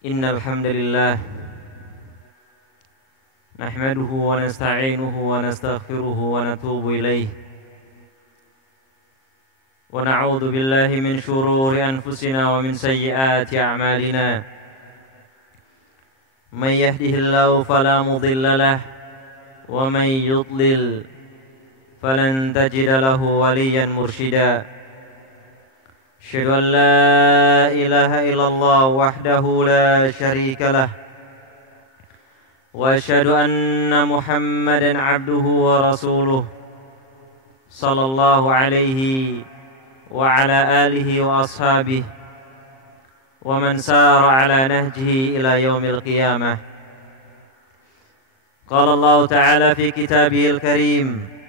Innal hamdalillah nahmaduhu wa nasta'inuhu wa nastaghfiruhu wa natubu ilayh wa na'udzu billahi min shururi anfusina wa min sayyiati a'malina may yahdihillahu fala mudilla lahu wa may yudlil falan tajida lahu waliyan mursyida. Asyhadu an la ilaha illallah wahdahu la syarika lah wa asyhadu anna Muhammadan abduhu wa rasuluh sallallahu alaihi wa ala alihi wa ashabihi wa man sara ala nahjihi ila yaumil qiyamah. Qala Allah ta'ala fi kitabihil karim,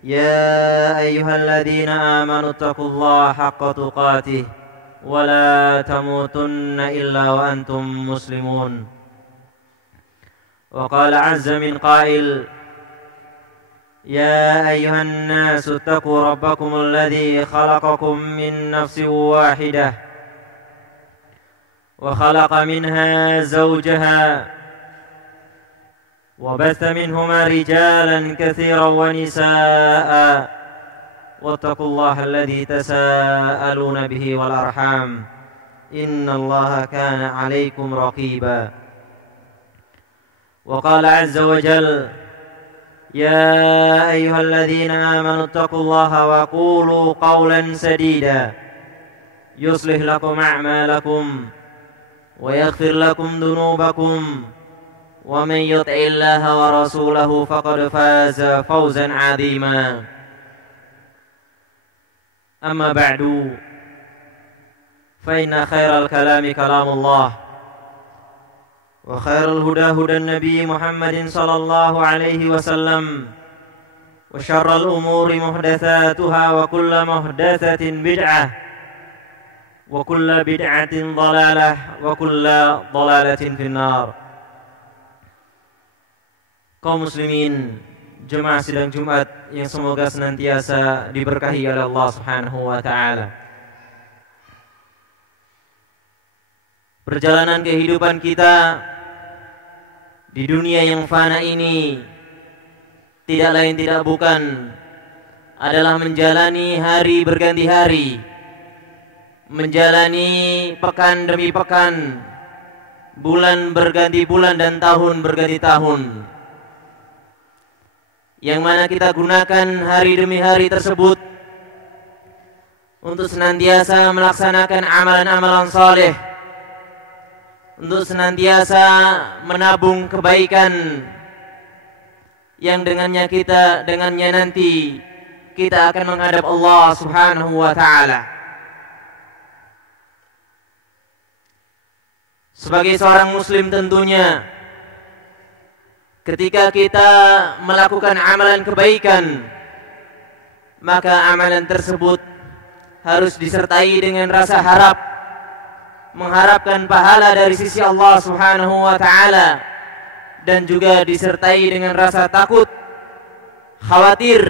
يا أيها الذين آمنوا اتقوا الله حق تقاته ولا تموتن إلا وأنتم مسلمون. وقال عز من قائل يا أيها الناس اتقوا ربكم الذي خلقكم من نفس واحدة وخلق منها زوجها وبث منهما رجالا كثيرا ونساء واتقوا الله الذي تساءلون به والأرحام إن الله كان عليكم رقيبا. وقال عز وجل يا أيها الذين آمنوا اتقوا الله وقولوا قولا سديدا يصلح لكم أعمالكم ويغفر لكم ذنوبكم ومن يطع الله ورسوله فقد فاز فوزا عظيما. أما بعد فإن خير الكلام كلام الله وخير الهدى هدى النبي محمد صلى الله عليه وسلم وشر الأمور محدثاتها وكل محدثة بدعة وكل بدعة ضلالة وكل ضلالة في النار. Kaum muslimin, jemaah sidang Jumat yang semoga senantiasa diberkahi oleh Allah Subhanahu wa taala. Perjalanan kehidupan kita di dunia yang fana ini tidak lain tidak bukan adalah menjalani hari berganti hari, menjalani pekan demi pekan, bulan berganti bulan dan tahun berganti tahun, yang mana kita gunakan hari demi hari tersebut untuk senantiasa melaksanakan amalan-amalan saleh, untuk senantiasa menabung kebaikan yang dengannya nanti kita akan menghadap Allah Subhanahu wa taala. Sebagai seorang muslim tentunya ketika kita melakukan amalan kebaikan, maka amalan tersebut harus disertai dengan rasa harap, mengharapkan pahala dari sisi Allah Subhanahu wa taala, dan juga disertai dengan rasa takut, khawatir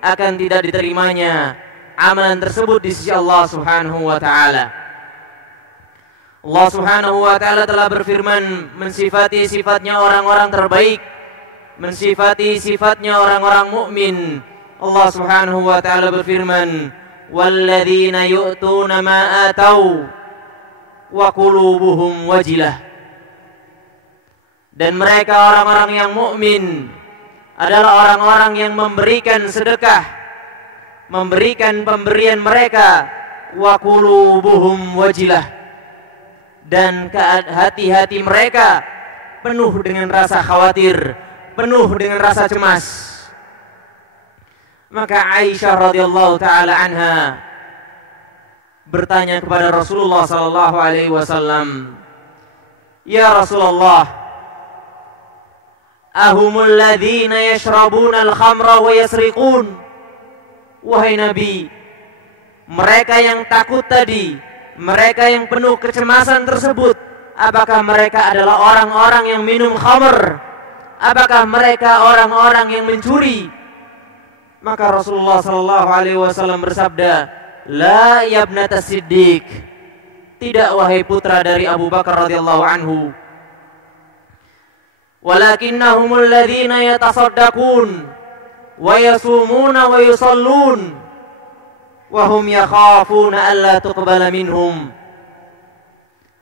akan tidak diterimanya amalan tersebut di sisi Allah Subhanahu wa taala. Allah Subhanahu wa taala telah berfirman mensifati sifatnya orang-orang terbaik, mensifati sifatnya orang-orang mukmin. Allah Subhanahu wa taala berfirman, "Walladzina yu'tuna ma atau wa qulubuhum wajilah." Dan mereka orang-orang yang mukmin adalah orang-orang yang memberikan sedekah, memberikan pemberian mereka, wa qulubuhum wajilah, dan hati-hati mereka penuh dengan rasa khawatir, penuh dengan rasa cemas. Maka Aisyah radhiyallahu taala anha bertanya kepada Rasulullah sallallahu alaihi wasallam, "Ya Rasulullah, ahumul ladzina yashrabuna al-khamra wa yasriqun?" Wahai Nabi, mereka yang takut tadi, mereka yang penuh kecemasan tersebut, apakah mereka adalah orang-orang yang minum khamr? Apakah mereka orang-orang yang mencuri? Maka Rasulullah sallallahu alaihi wasallam bersabda, "La ya ibnata Siddiq." Tidak, wahai putra dari Abu Bakar radhiyallahu anhu. Walakinnahumul ladzina yatasaddaqun wa yasumuna wa yusallun wa hum yakhafuna alla tuqbala minhum.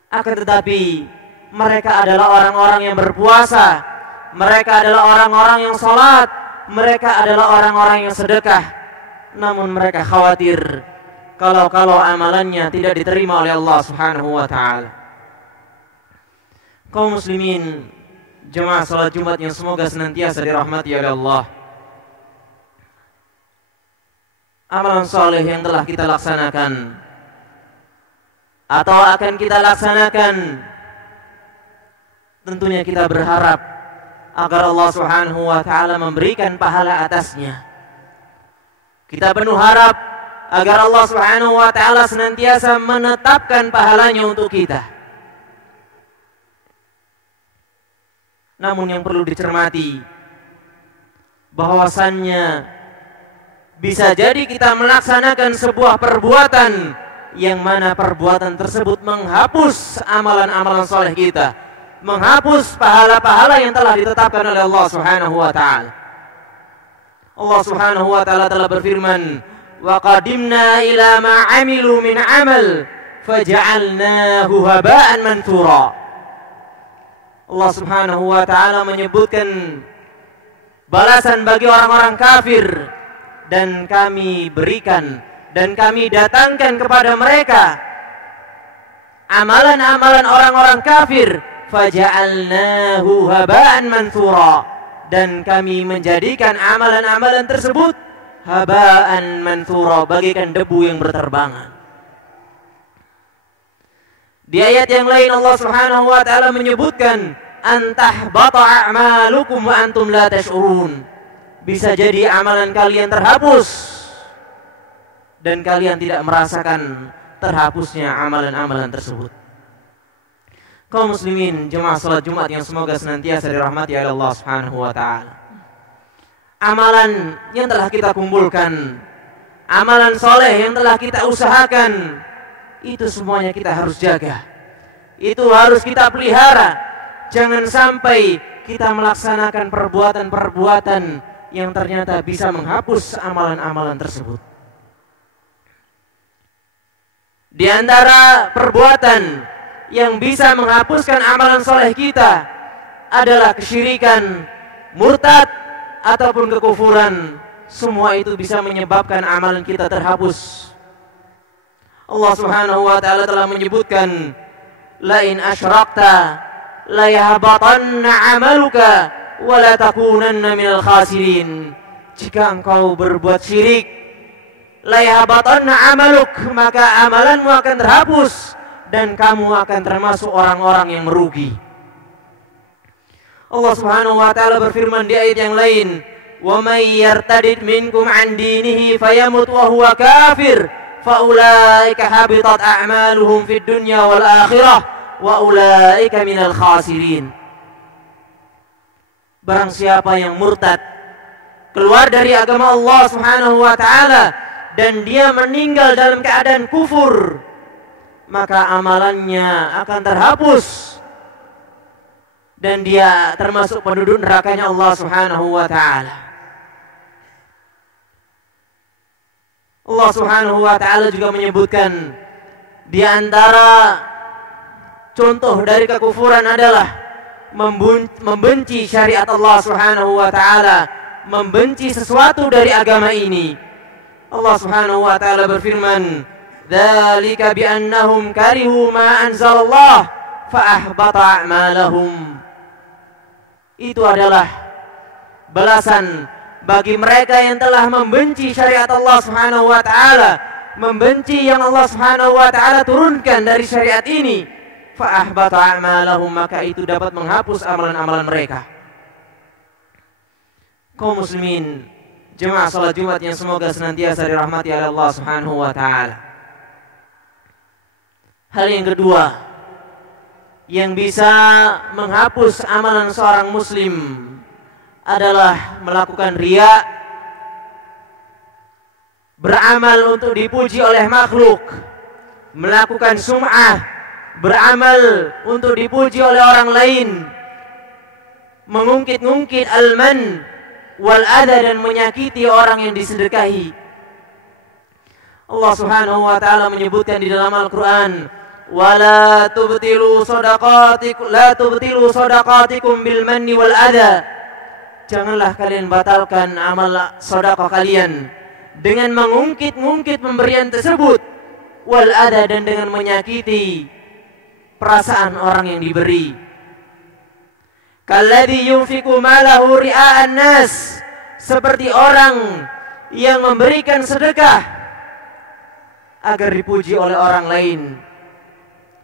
Akan tetapi mereka adalah orang-orang yang berpuasa, mereka adalah orang-orang yang salat, mereka adalah orang-orang yang sedekah. Namun mereka khawatir kalau amalannya tidak diterima oleh Allah Subhanahu wa taala. Kaum muslimin, jemaah salat Jumat yang semoga senantiasa dirahmati oleh Allah. Amalan soleh yang telah kita laksanakan atau akan kita laksanakan, tentunya kita berharap agar Allah Subhanahu wa taala memberikan pahala atasnya. Kita penuh harap agar Allah Subhanahu wa taala senantiasa menetapkan pahalanya untuk kita. Namun yang perlu dicermati bahwasannya bisa jadi kita melaksanakan sebuah perbuatan yang mana perbuatan tersebut menghapus amalan-amalan soleh kita, menghapus pahala-pahala yang telah ditetapkan oleh Allah Subhanahu wa taala. Allah Subhanahu wa taala telah berfirman, wa qadimna ila ma amilu min amal faja'alnahu haba'an manthura. Allah Subhanahu wa taala menyebutkan balasan bagi orang-orang kafir, dan kami berikan dan kami datangkan kepada mereka amalan-amalan orang-orang kafir, faja'alnahu haba'an manthura, dan kami menjadikan amalan-amalan tersebut haba'an manthura, bagaikan debu yang berterbangan. Di ayat yang lain Allah Subhanahu wa taala menyebutkan antahbata a'malukum wa antum la tash'urun. Bisa jadi amalan kalian terhapus dan kalian tidak merasakan terhapusnya amalan-amalan tersebut. Kaum muslimin, jemaah salat Jumat yang semoga senantiasa dirahmati oleh Allah Subhanahu wa taala. Amalan yang telah kita kumpulkan, amalan soleh yang telah kita usahakan, itu semuanya kita harus jaga. Itu harus kita pelihara. Jangan sampai kita melaksanakan perbuatan-perbuatan yang ternyata bisa menghapus amalan-amalan tersebut. Di antara perbuatan yang bisa menghapuskan amalan soleh kita adalah kesyirikan, murtad, ataupun kekufuran. Semua itu bisa menyebabkan amalan kita terhapus. Allah Subhanahu wa taala telah menyebutkan, la in asyrakta la yahbatanna 'amaluka wa la takunanna minal khasirin. Jika engkau berbuat syirik, la yahbatanna 'amaluk, maka amalanmu akan terhapus dan kamu akan termasuk orang-orang yang merugi. Allah Subhanahu wa taala berfirman di ayat yang lain, "Wa may yartadid minkum 'an dinihi fayamut wa huwa kafir, fa ulaika habitat a'maluhum fid dunya wal akhirah wa ulaika minal khasirin." Barang siapa yang murtad, keluar dari agama Allah Subhanahu wa taala, dan dia meninggal dalam keadaan kufur, maka amalannya akan terhapus dan dia termasuk penduduk nerakanya Allah Subhanahu wa taala. Allah Subhanahu wa taala juga menyebutkan di antara contoh dari kekufuran adalah membenci syariat Allah Subhanahu wa taala, membenci sesuatu dari agama ini. Allah Subhanahu wa taala berfirman, "Dzalika bi annahum karihu ma anzalallah fa ahbata a'malahum." Itu adalah balasan bagi mereka yang telah membenci syariat Allah Subhanahu wa taala, membenci yang Allah Subhanahu wa taala turunkan dari syariat ini. Fa ahbata a'malahum, maka itu dapat menghapus amalan-amalan mereka. Kaum muslimin, jemaah salat Jumat yang semoga senantiasa dirahmati oleh Allah Subhanahu wa taala. Hal yang kedua yang bisa menghapus amalan seorang muslim adalah melakukan riya, beramal untuk dipuji oleh makhluk, melakukan sum'ah, beramal untuk dipuji oleh orang lain, mengungkit-ungkit al-man wal adha dan menyakiti orang yang disedekahi. Allah Subhanahu wa taala menyebutkan di dalam Al-Qur'an, "Wala tubtilu shadaqatikum bil manni wal adha." Janganlah kalian batalkan amal sedekah kalian dengan mengungkit-ungkit pemberian tersebut, wal adha, dan dengan menyakiti perasaan orang yang diberi. Kalladzi yunfiqu malahu ria'an nas, seperti orang yang memberikan sedekah agar dipuji oleh orang lain.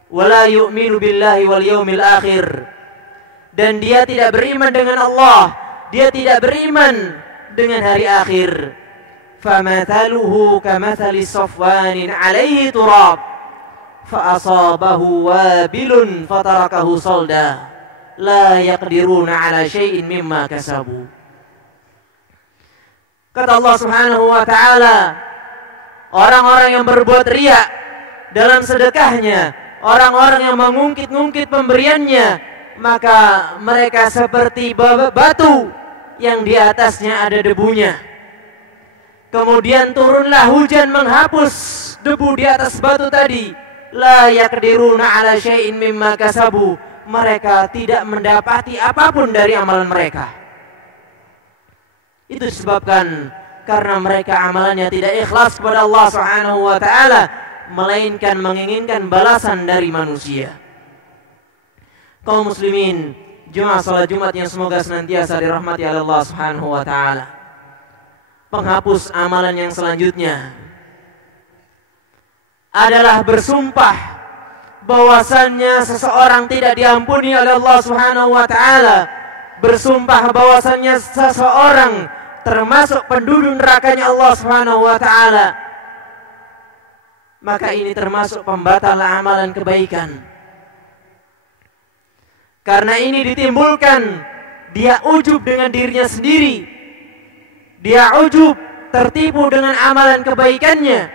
Wala yu'minu billahi wal yawmil akhir, dan dia tidak beriman dengan Allah, dia tidak beriman dengan hari akhir. Famathaluhu kamathali safwanin alaihi turab fa'asabahu wabilun fatarakahu salda la yaqdiruna ala syai'in mimma kasabu. Kata Allah Subhanahu wa ta'ala, orang-orang yang berbuat riya dalam sedekahnya, orang-orang yang mengungkit-ungkit pemberiannya, maka mereka seperti batu yang di atasnya ada debunya. Kemudian turunlah hujan menghapus debu di atas batu tadi. La yaqdiruna ala syai'in mimma kasabu. Mereka tidak mendapati apapun dari amalan mereka. Itu disebabkan karena mereka amalannya tidak ikhlas kepada Allah Subhanahu wa taala, melainkan menginginkan balasan dari manusia. Kaum muslimin, jemaah salat Jumat yang semoga senantiasa dirahmati oleh Allah Subhanahu wa taala. Penghapus amalan yang selanjutnya adalah bersumpah bahwasannya seseorang tidak diampuni oleh Allah Subhanahu wa taala, bersumpah bahwasannya seseorang termasuk penduduk nerakanya Allah Subhanahu wa taala. Maka ini termasuk pembatal amalan kebaikan. Karena ini ditimbulkan dia ujub dengan dirinya sendiri. Dia ujub, tertipu dengan amalan kebaikannya,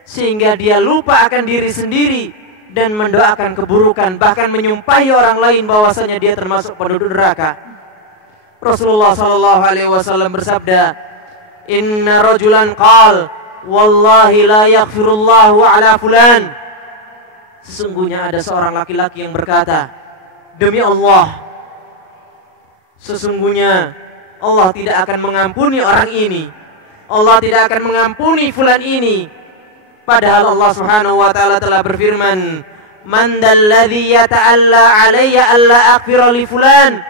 sehingga dia lupa akan diri sendiri dan mendoakan keburukan, bahkan menyumpahi orang lain bahwasanya dia termasuk penduduk neraka. Rasulullah sallallahu alaihi wasallam bersabda, "Inna rajulan qal, wallahi la yaghfirullahu ala fulan." Sesungguhnya ada seorang laki-laki yang berkata, "Demi Allah, sesungguhnya Allah tidak akan mengampuni orang ini. Allah tidak akan mengampuni fulan ini." Padahal Allah Subhanahu wa taala telah berfirman, "Man dalladzi yata'alla 'alayya alla aghfira li fulan."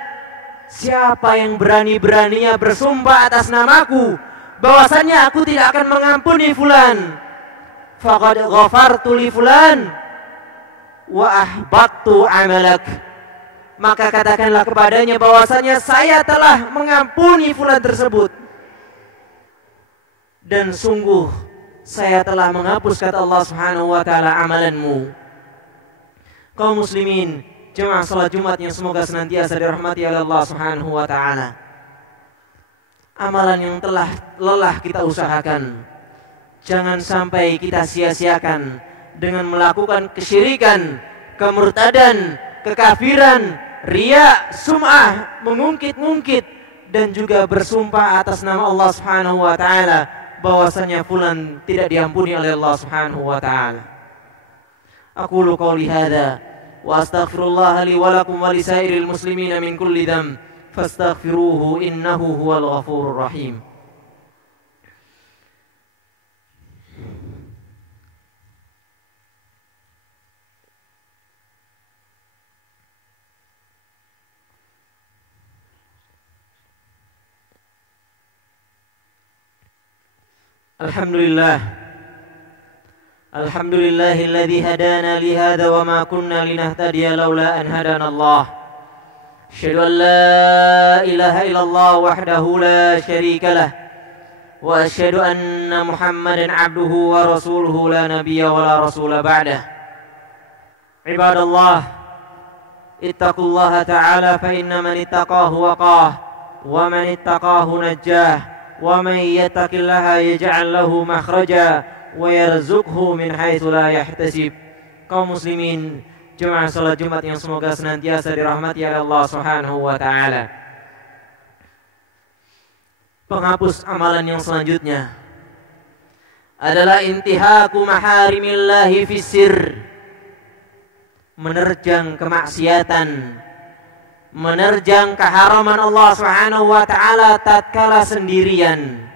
Siapa yang berani-beraninya bersumpah atas namaku bahwasannya aku tidak akan mengampuni fulan, faqad ghafartu li fulan wa ahbattu 'amalak. Maka katakanlah kepadanya bahwasanya saya telah mengampuni fulan tersebut, dan sungguh saya telah menghapus, kata Allah Subhanahu wa taala, amalanmu. Kaum muslimin, jemaah salat Jumat yang semoga senantiasa dirahmati oleh Allah Subhanahu wa taala. Amalan yang telah lelah kita usahakan, jangan sampai kita sia-siakan dengan melakukan kesyirikan, kemurtadan, kekafiran, riya, sum'ah, mengungkit-ungkit, dan juga bersumpah atas nama Allah Subhanahu wa taala bahwasanya fulan tidak diampuni oleh Allah Subhanahu wa taala. Aqulu qouli hadza wa astaghfirullah li wa lakum wa lisairil muslimin min kulli dzamb fastaghfiruhu innahu huwal ghafurur rahim. Alhamdulillahilladzi hadana li hadza wa ma kunna linahtadiya laula an hadana Allah. Asyhadu an la ilaha illallah wahdahu la syarika lah wa asyhadu anna Muhammadan abduhu wa rasuluhu la nabiyya wa la rasula ba'dah. Ibadallah, ittaqullaha ta'ala fa inna man ittaqahu waqah wa man ittaqahu najjah. وَمَنْ يَتَّقِ اللَّهَ يَجْعَلْ لَهُ مَخْرَجًا وَيَرْزُقْهُ مِنْ حَيْثُ لَا يَحْتَسِبُ kaum muslimin, jemaah salat Jumat yang semoga senantiasa dirahmati oleh Allah Subhanahu wa taala. Penghapus amalan yang selanjutnya adalah intihaku maharimillahi fissir, menerjang kemaksiatan, menerjang keharaman Allah Subhanahu wa taala tatkala sendirian,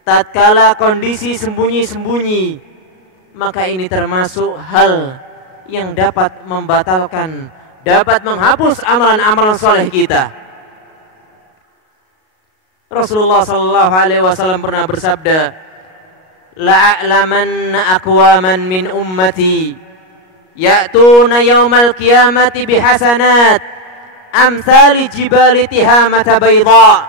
tatkala kondisi sembunyi-sembunyi. Maka ini termasuk hal yang dapat membatalkan, dapat menghapus amalan-amalan soleh kita. Rasulullah sallallahu alaihi wasallam pernah bersabda, la'alamanna aqwaman min ummati ya'tuna yawmal qiyamati bihasanat amthali jibali tihamata bayda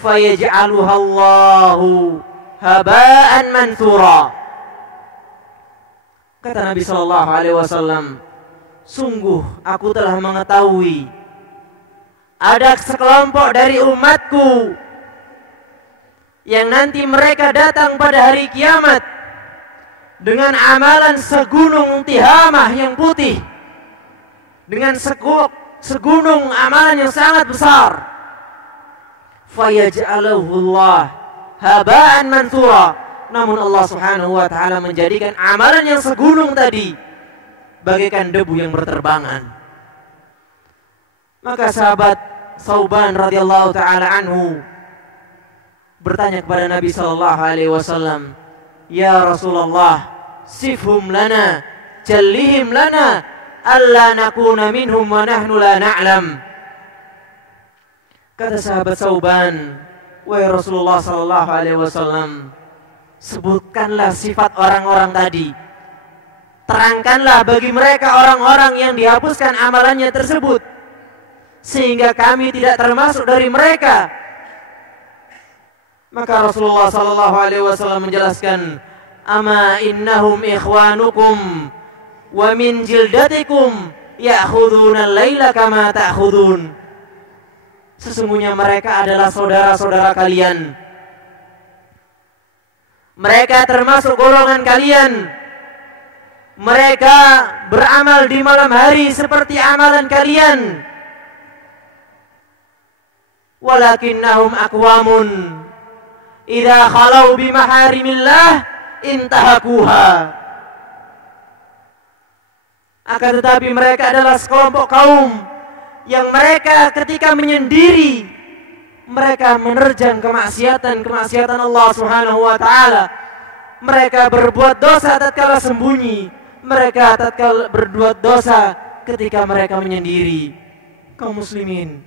fayaj'aluha Allahu haba'an mansura. Kata Nabi sallallahu alaihi wasallam, sungguh aku telah mengetahui ada sekelompok dari umatku yang nanti mereka datang pada hari kiamat dengan amalan segunung tihamah yang putih, dengan segunung amalan yang sangat besar. Fayaj'aluhu Allah haba'an mansura. Namun Allah Subhanahu wa taala menjadikan amalan yang segunung tadi bagaikan debu yang berterbangan. Maka sahabat Sauban radhiyallahu taala anhu bertanya kepada Nabi sallallahu alaihi wasallam, "Ya Rasulullah, sifhum lana, jallihim lana, alla nakuna minhum wa nahnu la na'lam." Kata sahabat Sauban, "Wahai Rasulullah sallallahu alaihi wasallam, sebutkanlah sifat orang-orang tadi. Terangkanlah bagi mereka orang-orang yang dihapuskan amalannya tersebut, sehingga kami tidak termasuk dari mereka." Maka Rasulullah sallallahu alaihi wasallam menjelaskan, "Ama innahum ikhwanukum wa min jildatikum ya'khuduna al-laila kama ta'khudun." Sesungguhnya mereka adalah saudara-saudara kalian. Mereka termasuk golongan kalian. Mereka beramal di malam hari seperti amalan kalian. Walakinnahum aqwamun idza khalau bi maharimillah intahakuha. Akan tetapi mereka adalah sekelompok kaum yang mereka ketika menyendiri mereka menerjang kemaksiatan Allah Subhanahu wa taala. Mereka berbuat dosa tatkala sembunyi, mereka tatkala berbuat dosa ketika mereka menyendiri. Kaum muslimin,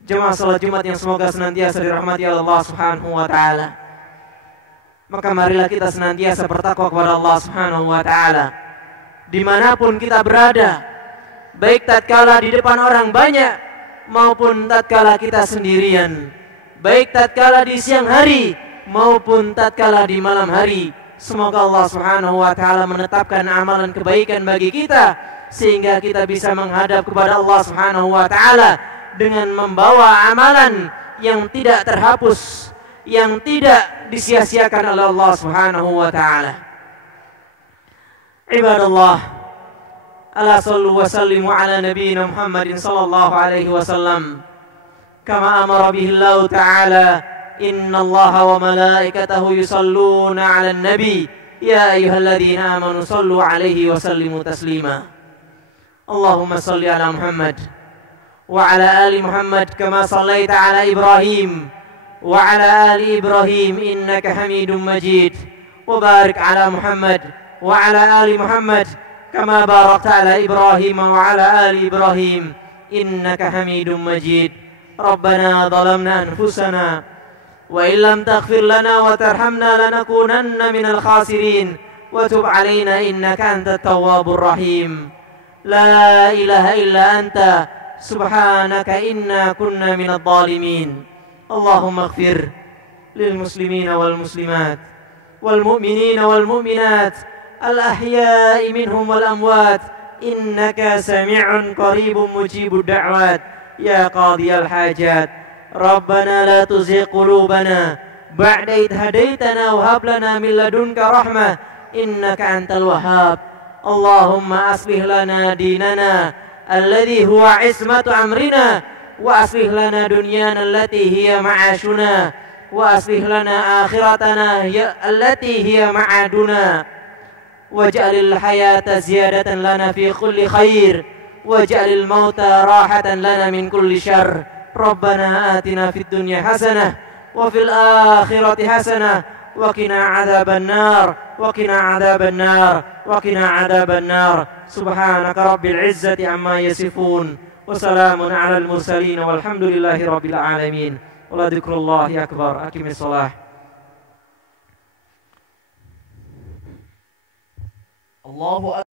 jemaah salat Jumat yang semoga senantiasa dirahmati Allah Subhanahu wa taala. Maka marilah kita senantiasa bertakwa kepada Allah Subhanahu wa taala dimanapun kita berada, baik tatkala di depan orang banyak maupun tatkala kita sendirian, baik tatkala di siang hari maupun tatkala di malam hari. Semoga Allah Subhanahu wa taala menetapkan amalan kebaikan bagi kita sehingga kita bisa menghadap kepada Allah Subhanahu wa taala dengan membawa amalan yang tidak terhapus, yang tidak disia-siakan oleh Allah Subhanahu wa taala. Ibadallah, ala sallu wa sallimu ala nabiyyina Muhammadin sallallahu alaihi wasallam kama amara bihi Allah ta'ala, inna Allah wa malaikatahu yusalluna 'alan nabi ya ayyuhalladzina amanu sallu alaihi wa sallimu taslima. Allahumma salli ala Muhammad وعلى آل محمد كما صليت على إبراهيم وعلى آل إبراهيم إنك حميد مجيد وبارك على محمد وعلى آل محمد كما باركت على إبراهيم وعلى آل إبراهيم إنك حميد مجيد. ربنا ظلمنا أنفسنا وإن لم تغفر لنا وترحمنا لنكونن من الخاسرين وتب علينا إنك أنت التواب الرحيم. لا إله إلا أنت سبحانك إنا كنا من الظالمين. اللهم اغفر للمسلمين والمسلمات والمؤمنين والمؤمنات الأحياء منهم والأموات إنك سميع قريب مجيب الدعوات يا قاضي الحاجات. ربنا لا تزغ قلوبنا بعد إذ هديتنا وهب لنا من لدنك رحمة إنك أنت الوهاب. Allahumma aslih lana dinana alladhi huwa ismatu amrina wa aslih lana dunyana allati hiya ma'ashuna wa aslih lana akhiratana allati hiya ma'aduna waj'alil hayata ziyadatan lana fi kulli khair waj'alil mauta rahatan lana min kulli syarr. Rabbana atina fid dunya hasanah wa fil akhirati hasanah وقنا عذاب النار وقنا عذاب النار وقنا عذاب النار سبحانك رب العزة عما يصفون وسلام على المرسلين والحمد لله رب العالمين ولذكر الله أكبر. أقم الصلاة. الله